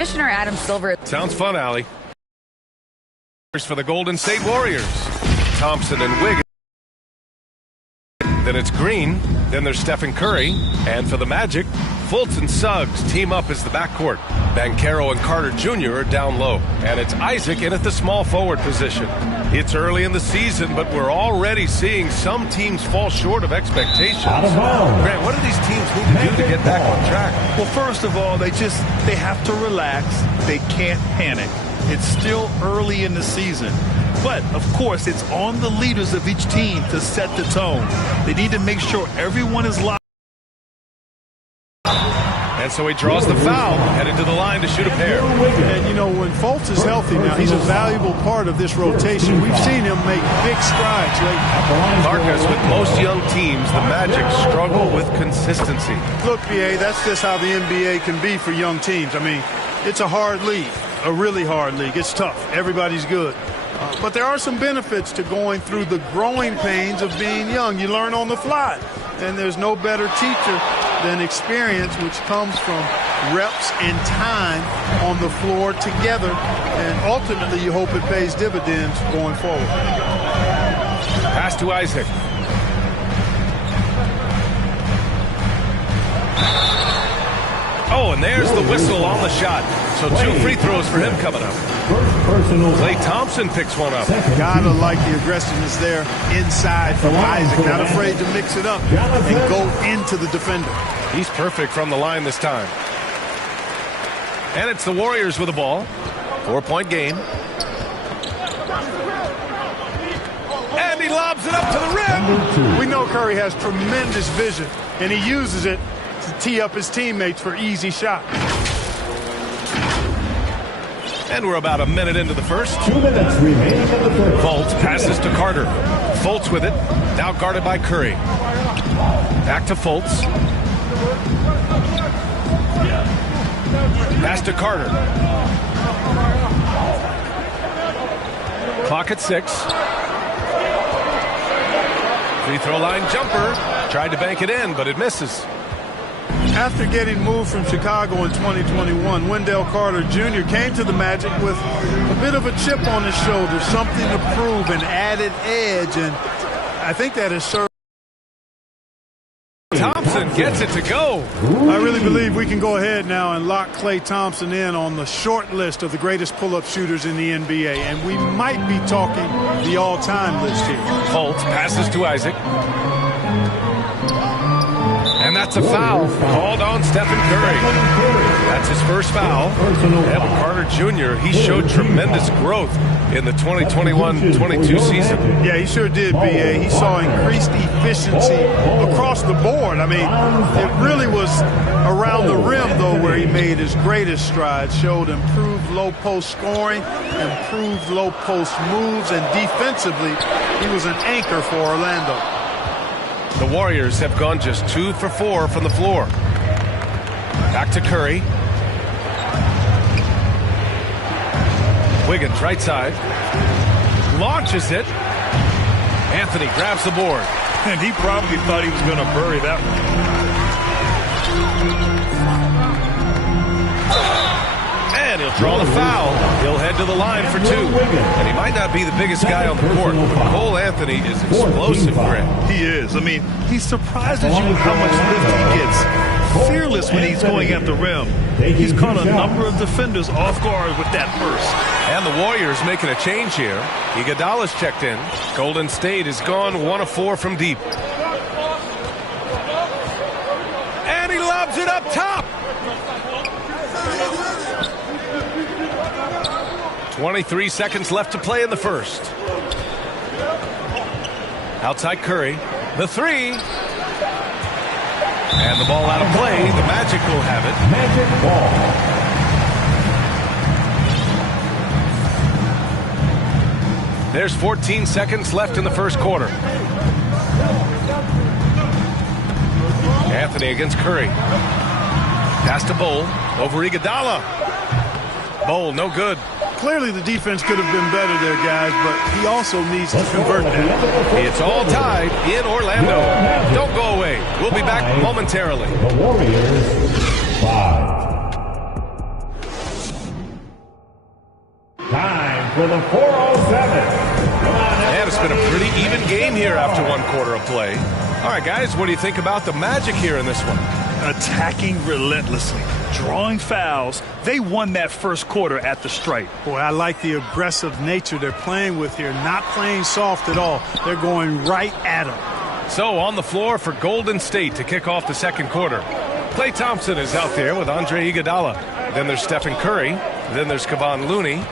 Commissioner Adam Silver. Sounds fun, Allie. For the Golden State Warriors, Thompson and Wiggins. Then it's Green. Then there's Stephen Curry. And for the Magic, Fultz and Suggs team up as the backcourt. Banchero and Carter Jr. are down low. And it's Isaac in at the small forward position. It's early in the season, but we're already seeing some teams fall short of expectations. Grant, what do these teams need to do to get back on track? Well, first of all, they have to relax. They can't panic. It's still early in the season. But, of course, it's on the leaders of each team to set the tone. They need to make sure everyone is locked. And so he draws the foul, headed to the line to shoot a pair. And, you know, when Fultz is healthy now, he's a valuable part of this rotation. We've seen him make big strides lately. Marcus, with most young teams, the Magic struggle with consistency. Look, BA, that's just how the NBA can be for young teams. I mean, it's a hard league, a really hard league. It's tough. Everybody's good. But there are some benefits to going through the growing pains of being young. You learn on the fly. And there's no better teacher than experience, which comes from reps and time on the floor together. And ultimately, you hope it pays dividends going forward. Pass to Isaac. Oh, and there's the whistle on the shot. So 2 free throws for him coming up. Klay Thompson picks one up. Gotta like the aggressiveness there inside from Isaac. Not afraid to mix it up and go into the defender. He's perfect from the line this time. And it's the Warriors with the ball. 4-point game. And he lobs it up to the rim. We know Curry has tremendous vision, and he uses it to tee up his teammates for easy shots. And we're about a minute into the first. 2 minutes remaining in the first. Fultz passes to Carter. Fultz with it. Now guarded by Curry. Back to Fultz. Pass to Carter. Clock at 6. Free throw line jumper. Tried to bank it in, but it misses. After getting moved from Chicago in 2021, Wendell Carter Jr. came to the Magic with a bit of a chip on his shoulder, something to prove, an added edge, and I think that has served. Thompson gets it to go. I really believe we can go ahead now and lock Klay Thompson in on the short list of the greatest pull-up shooters in the NBA, and we might be talking the all-time list here. Fultz passes to Isaac. And that's a foul called on Stephen Curry. That's his first foul. And with Carter Jr., he showed tremendous growth in the 2021-22 season. Yeah, he sure did, B.A. He saw increased efficiency across the board. I mean, it really was around the rim, though, where he made his greatest strides, showed improved low-post scoring, improved low-post moves, and defensively, he was an anchor for Orlando. The Warriors have gone just 2 for 4 from the floor. Back to Curry. Wiggins right side. Launches it. Anthony grabs the board. And he probably thought he was going to bury that one. And he'll draw the foul. He'll head to the line for 2. And he might not be the biggest guy on the court, but Cole Anthony is explosive, Grant. He is. I mean, he surprises you with how much lift he gets. Fearless when he's going at the rim. He's caught a number of defenders off guard with that burst. And the Warriors making a change here. Iguodala's checked in. Golden State has gone 1 of 4 from deep. And he lobs it up top. 23 seconds left to play in the first. Outside Curry. The 3. And the ball out of play. The Magic will have it. Magic ball. There's 14 seconds left in the first quarter. Anthony against Curry. Pass to Bol. Over Iguodala. Bol, no good. Clearly the defense could have been better there, guys, but he also needs to convert that. It's all tied in Orlando. Don't go away. We'll be back momentarily. The Warriors 5. for the 407. And it's been a pretty even game here after 1 quarter of play. All right, guys, what do you think about the Magic here in this one? Attacking relentlessly, drawing fouls. They won that first quarter at the stripe. Boy, I like the aggressive nature they're playing with here. Not playing soft at all. They're going right at them. So on the floor for Golden State to kick off the second quarter. Klay Thompson is out there with Andre Iguodala. Then there's Stephen Curry. Then there's Kevon Looney.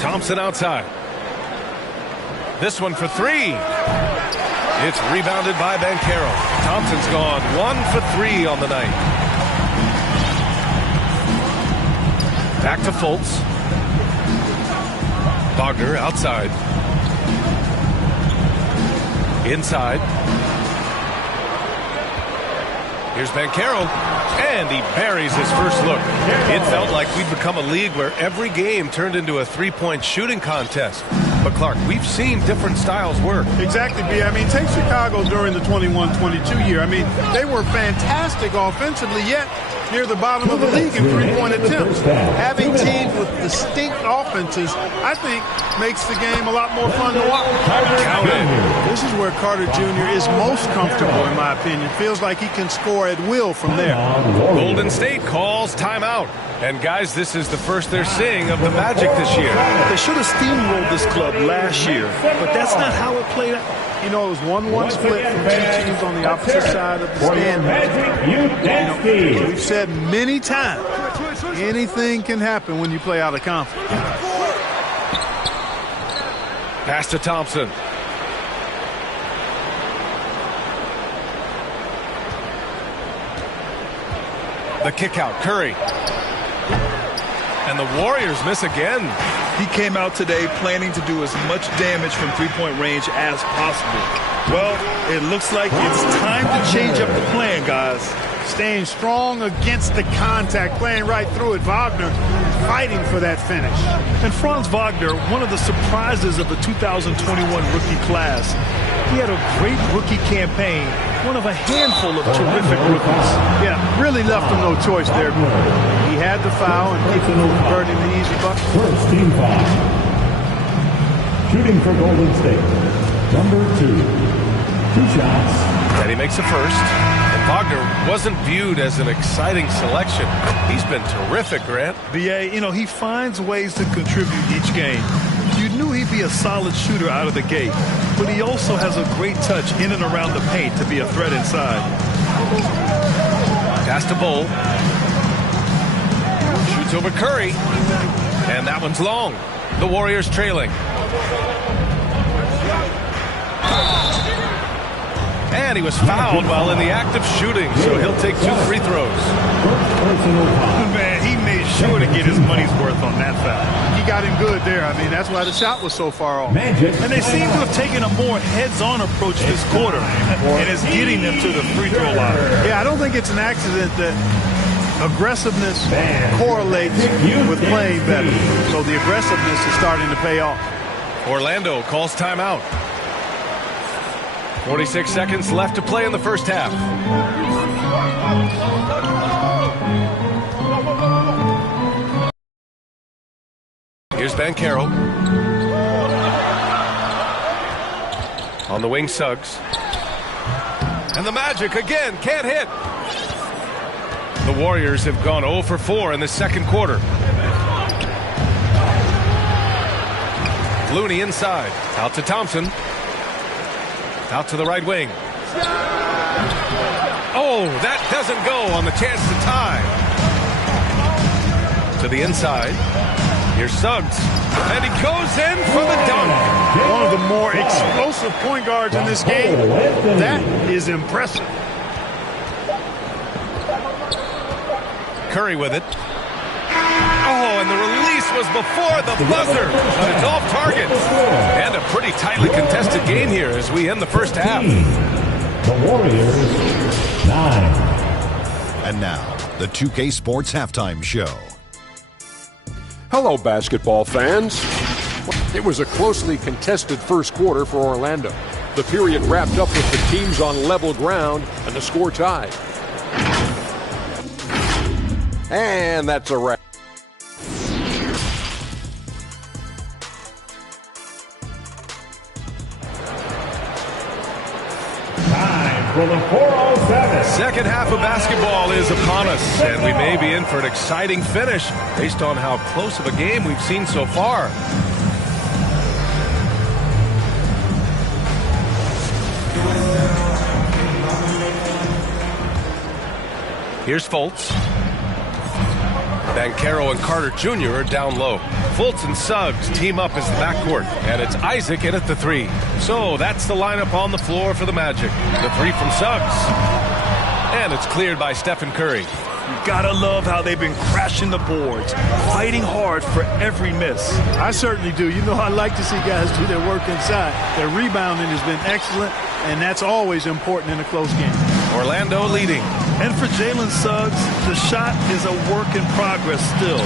Thompson outside. This one for 3. It's rebounded by Banchero. Thompson's gone 1 for 3 on the night. Back to Fultz. Wagner outside. Inside. Here's Banchero, and he buries his first look. It felt like we'd become a league where every game turned into a three-point shooting contest. But, Clark, we've seen different styles work. Exactly, B. I mean, take Chicago during the 21-22 year. I mean, they were fantastic offensively, yet near the bottom of the league in three-point attempts. Having teams with distinct offenses, I think, makes the game a lot more fun to watch. This is where Carter Jr. is most comfortable, in my opinion. Feels like he can score at will from there. Golden State calls timeout. And, guys, this is the first they're seeing of the Magic this year. They should have steamrolled this club last year, but that's not how it played out. You know, it was 1-1 split from 2 teams on the opposite side of the stand. We've said many times, anything can happen when you play out of conference. Pass to Thompson. The kick out, Curry. And the Warriors miss again. He came out today planning to do as much damage from three-point range as possible. Well, it looks like it's time to change up the plan, guys. Staying strong against the contact, playing right through it. Wagner fighting for that finish. And Franz Wagner, one of the surprises of the 2021 rookie class. He had a great rookie campaign, one of a handful of terrific rookies. Yeah, really left him no choice there. He had the foul and keep him from converting the easy bucket. First team foul. Shooting for Golden State. Number 2. 2 shots. And he makes a first. And Wagner wasn't viewed as an exciting selection. He's been terrific, Grant. BA, you know, he finds ways to contribute each game. You knew he'd be a solid shooter out of the gate, but he also has a great touch in and around the paint to be a threat inside. Pass to Bull. Shoots over Curry. And that one's long. The Warriors trailing. And he was fouled while in the act of shooting, so he'll take 2 free throws. Man, he made sure to get his money's worth on that foul. He got him good there. I mean, that's why the shot was so far off. And they seem to have taken a more heads-on approach this quarter, and it's getting them to the free throw line. Yeah, I don't think it's an accident that aggressiveness correlates with playing better. So the aggressiveness is starting to pay off. Orlando calls timeout. 46 seconds left to play in the first half. Here's Banchero. On the wing, Suggs. And the Magic again can't hit. The Warriors have gone 0 for 4 in the second quarter. Looney inside. Out to Thompson. Out to the right wing. Oh, that doesn't go on the chance to tie. To the inside. Here's Suggs. And he goes in for the dunk. One of the more explosive point guards in this game. That is impressive. Curry with it. Oh, and the release was before the buzzer, but it's off target. And a pretty tightly contested game here as we end the first half. The Warriors, 9. And now, the 2K Sports Halftime Show. Hello, basketball fans. It was a closely contested first quarter for Orlando. The period wrapped up with the teams on level ground and the score tied. And that's a wrap. for the 407. Second half of basketball is upon us, and we may be in for an exciting finish based on how close of a game we've seen so far. Here's Fultz. Banchero and Carter Jr. are down low. Fultz and Suggs team up as the backcourt, and it's Isaac in at the three. So that's the lineup on the floor for the Magic. The three from Suggs. And it's cleared by Stephen Curry. You gotta love how they've been crashing the boards, fighting hard for every miss. I certainly do. You know, I like to see guys do their work inside. Their rebounding has been excellent, and that's always important in a close game. Orlando leading. And for Jalen Suggs, the shot is a work in progress still.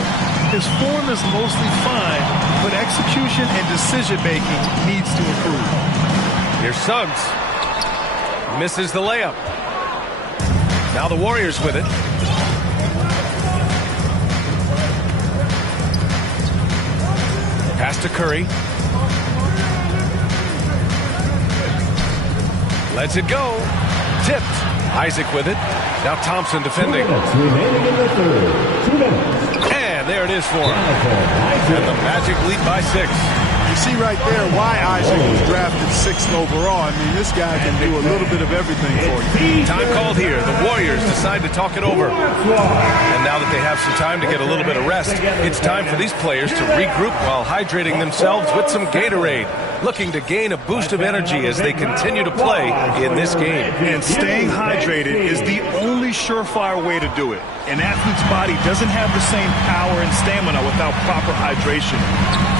His form is mostly fine, but execution and decision-making needs to improve. Here's Suggs. Misses the layup. Now the Warriors with it. Pass to Curry. Lets it go. Tipped. Isaac with it. Now Thompson defending. 2 minutes remaining in the third. 2 minutes. And there it is for him. And the Magic lead by 6. You see right there why Isaac was drafted 6th overall. I mean, this guy can do a little bit of everything for you. Time called here. The Warriors decide to talk it over. And now that they have some time to get a little bit of rest, it's time for these players to regroup while hydrating themselves with some Gatorade, looking to gain a boost of energy as they continue to play in this game. And staying hydrated is the only surefire way to do it. An athlete's body doesn't have the same power and stamina without proper hydration.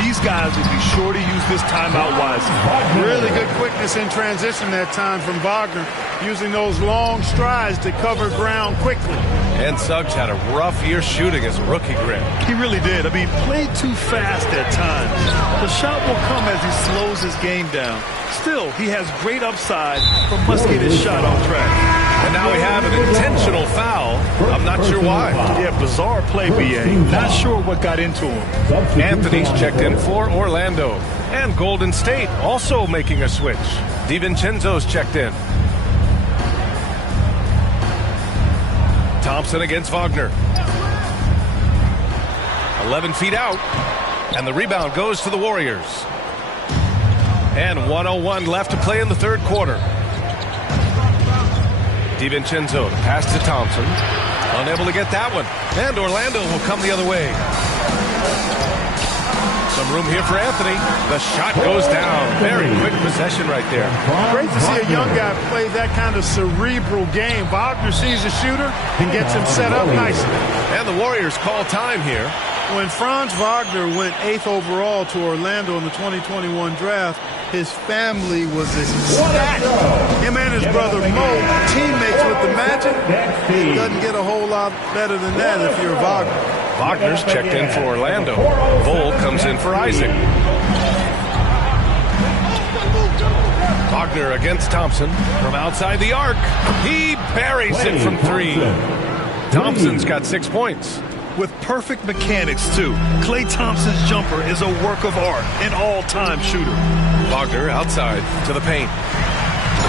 These guys will be sure to use this timeout wisely. Really good quickness in transition that time from Wagner, using those long strides to cover ground quickly. And Suggs had a rough year shooting as a rookie, Grant. He really did. I mean, played too fast at times. The shot will come as he slows his game down. Still, he has great upside, but must get his shot on track. And now we have an intentional foul. I'm not sure why. Yeah, bizarre play, B.A. Not sure what got into him. Anthony's checked in for Orlando. And Golden State also making a switch. DiVincenzo's checked in. Thompson against Wagner. 11 feet out. And the rebound goes to the Warriors. And 1:01 left to play in the third quarter. DiVincenzo to pass to Thompson. Unable to get that one. And Orlando will come the other way. Some room here for Anthony. The shot goes down. Very quick possession right there. Great to see a young guy play that kind of cerebral game. Wagner sees a shooter and gets him set up nicely. And the Warriors call time here. When Franz Wagner went 8th overall to Orlando in the 2021 draft, his family was ecstatic. Him and his brother Mo, teammates with the Magic. It doesn't get a whole lot better than that if you're Wagner. Wagner's checked in for Orlando. Vole comes in for Isaac. Wagner against Thompson from outside the arc. He buries it from 3. Thompson's got 6 points. With perfect mechanics, too. Klay Thompson's jumper is a work of art, an all-time shooter. Wagner outside to the paint.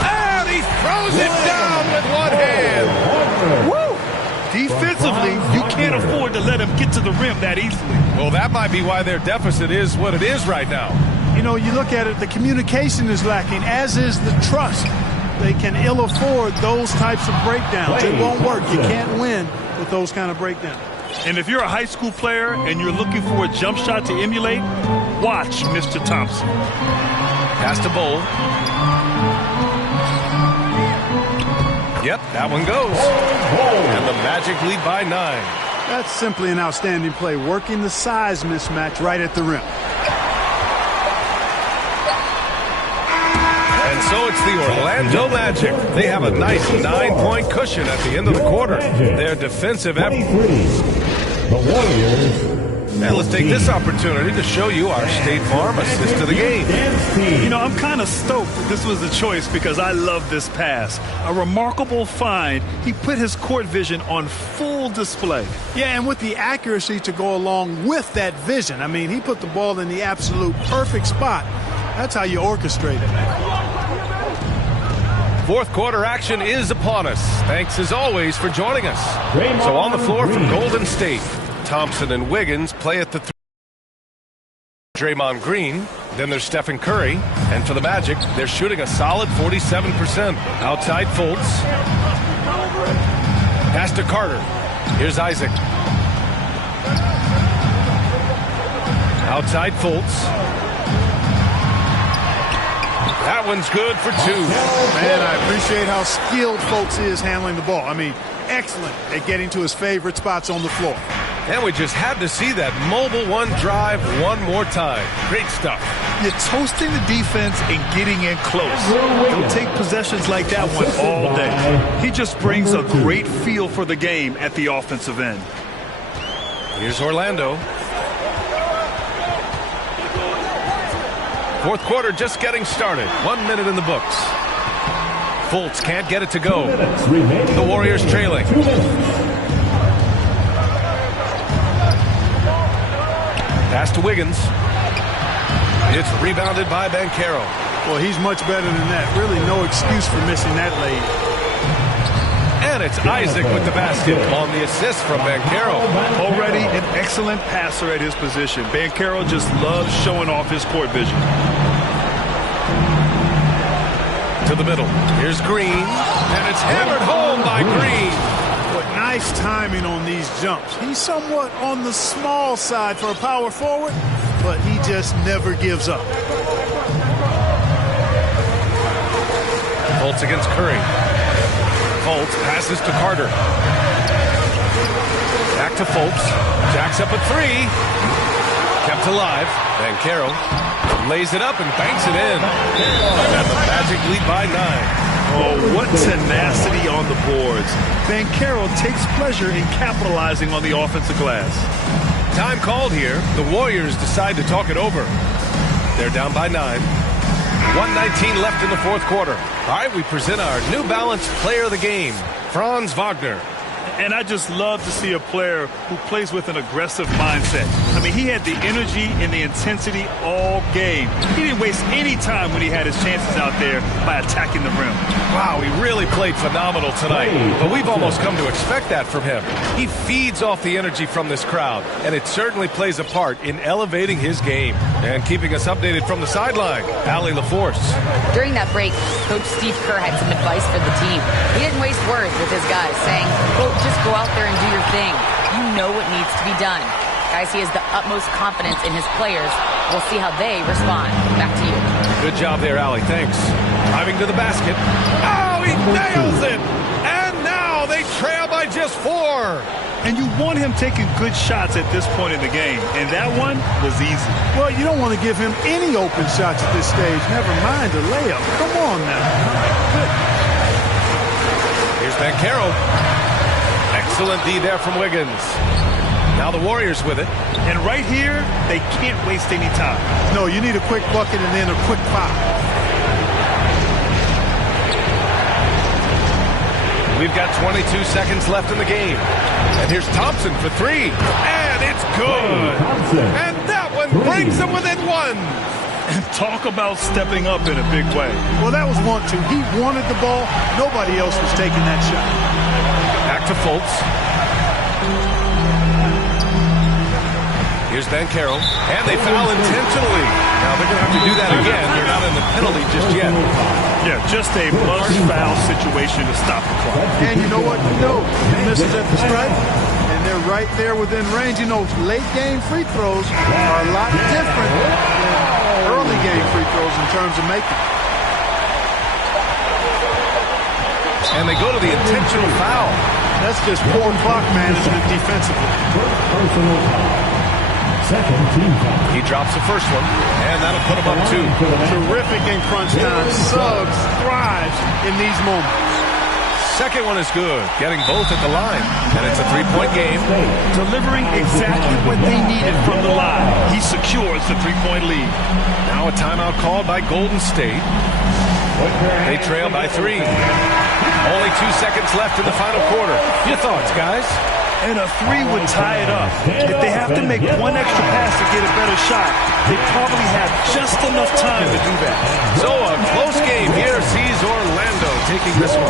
And he throws it down with one hand. Woo! Defensively, you can't afford to let him get to the rim that easily. Well, that might be why their deficit is what it is right now. You know, you look at it, the communication is lacking, as is the trust. They can ill afford those types of breakdowns. It won't work. You can't win with those kind of breakdowns. And if you're a high school player and you're looking for a jump shot to emulate, watch Mr. Thompson. Pass to Bull. Yep, that one goes. And the Magic lead by 9. That's simply an outstanding play, working the size mismatch right at the rim. And so it's the Orlando Magic. They have a nice 9-point cushion at the end of the quarter. Their defensive effort. The Warriors. And let's take this opportunity to show you our State Farm assist to the game. You know, I'm kind of stoked that this was the choice because I love this pass. A remarkable find. He put his court vision on full display. Yeah, and with the accuracy to go along with that vision. I mean, he put the ball in the absolute perfect spot. That's how you orchestrate it. Fourth quarter action is upon us. Thanks as always for joining us. So on the floor for Golden State, Thompson and Wiggins play at the Draymond Green. Then there's Stephen Curry. And for the Magic, they're shooting a solid 47%. Outside Fultz. Pass to Carter. Here's Isaac. Outside Fultz. That one's good for two. Man, I appreciate how skilled Fultz is handling the ball. I mean, excellent at getting to his favorite spots on the floor. And we just had to see that mobile one drive one more time. Great stuff. You're toasting the defense and getting in close. He'll take possessions like that one all day. He just brings a great feel for the game at the offensive end. Here's Orlando. Fourth quarter just getting started. 1 minute in the books. Fultz can't get it to go. The Warriors trailing. Pass to Wiggins. It's rebounded by Banchero. Well, he's much better than that. Really no excuse for missing that lane. And it's Isaac with the basket on the assist from Banchero. Already an excellent passer at his position. Banchero just loves showing off his court vision. To the middle. Here's Green. And it's hammered home by Green. But nice timing on these jumps. He's somewhat on the small side for a power forward, but he just never gives up. Fultz against Curry. Fultz passes to Carter. Back to Fultz. Jacks up a three. Kept alive. Banchero lays it up and banks it in. And the Magic lead by 9. Oh, what tenacity on the boards. Banchero takes pleasure in capitalizing on the offensive glass. Time called here. The Warriors decide to talk it over. They're down by 9. 1:19 left in the fourth quarter. All right, we present our New Balance player of the game, Franz Wagner. And I just love to see a player who plays with an aggressive mindset. I mean, he had the energy and the intensity all game. He didn't waste any time when he had his chances out there by attacking the rim. Wow, he really played phenomenal tonight. But we've almost come to expect that from him. He feeds off the energy from this crowd, and it certainly plays a part in elevating his game. And keeping us updated from the sideline, Allie LaForce. During that break, Coach Steve Kerr had some advice for the team. He didn't waste words with his guys, saying, quote, just go out there and do your thing. You know what needs to be done. Guys, he has the utmost confidence in his players. We'll see how they respond. Back to you. Good job there, Allie. Thanks. Driving to the basket. Oh, he nails it! And now they trail by just 4. And you want him taking good shots at this point in the game. And that one was easy. Well, you don't want to give him any open shots at this stage. Never mind a layup. Come on now. Good. Here's Banchero. Excellent D there from Wiggins. Now the Warriors with it. And right here, they can't waste any time. No, you need a quick bucket and then a quick foul. We've got 22 seconds left in the game. And here's Thompson for 3. And it's good. And that one brings them within 1. And talk about stepping up in a big way. Well, that was want to. He wanted the ball. Nobody else was taking that shot. Back to Fultz. Here's Banchero. And they foul intentionally. Now they're going to have to do that again. They're not in the penalty just yet. Yeah, just a must-foul situation to stop the clock. And you know what? He misses at the stripe, and they're right there within range. You know, late-game free throws are a lot different than early-game free throws in terms of making. And they go to the intentional foul. That's just poor clock management defensively. He drops the first one, and that'll put him up 2. Terrific in crunch time. Suggs thrives in these moments. Second one is good, getting both at the line, and it's a 3-point game. Delivering exactly what they needed from the line. He secures the 3-point lead. Now a timeout called by Golden State. They trail by 3. Only 2 seconds left in the final quarter. Your thoughts, guys? And a 3 would tie it up. If they have to make one extra pass to get a better shot, they probably have just enough time to do that. So a close game here sees Orlando take winning this one.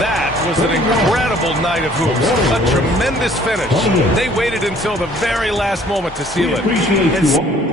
That was an incredible night of hoops. A tremendous finish. They waited until the very last moment to seal it.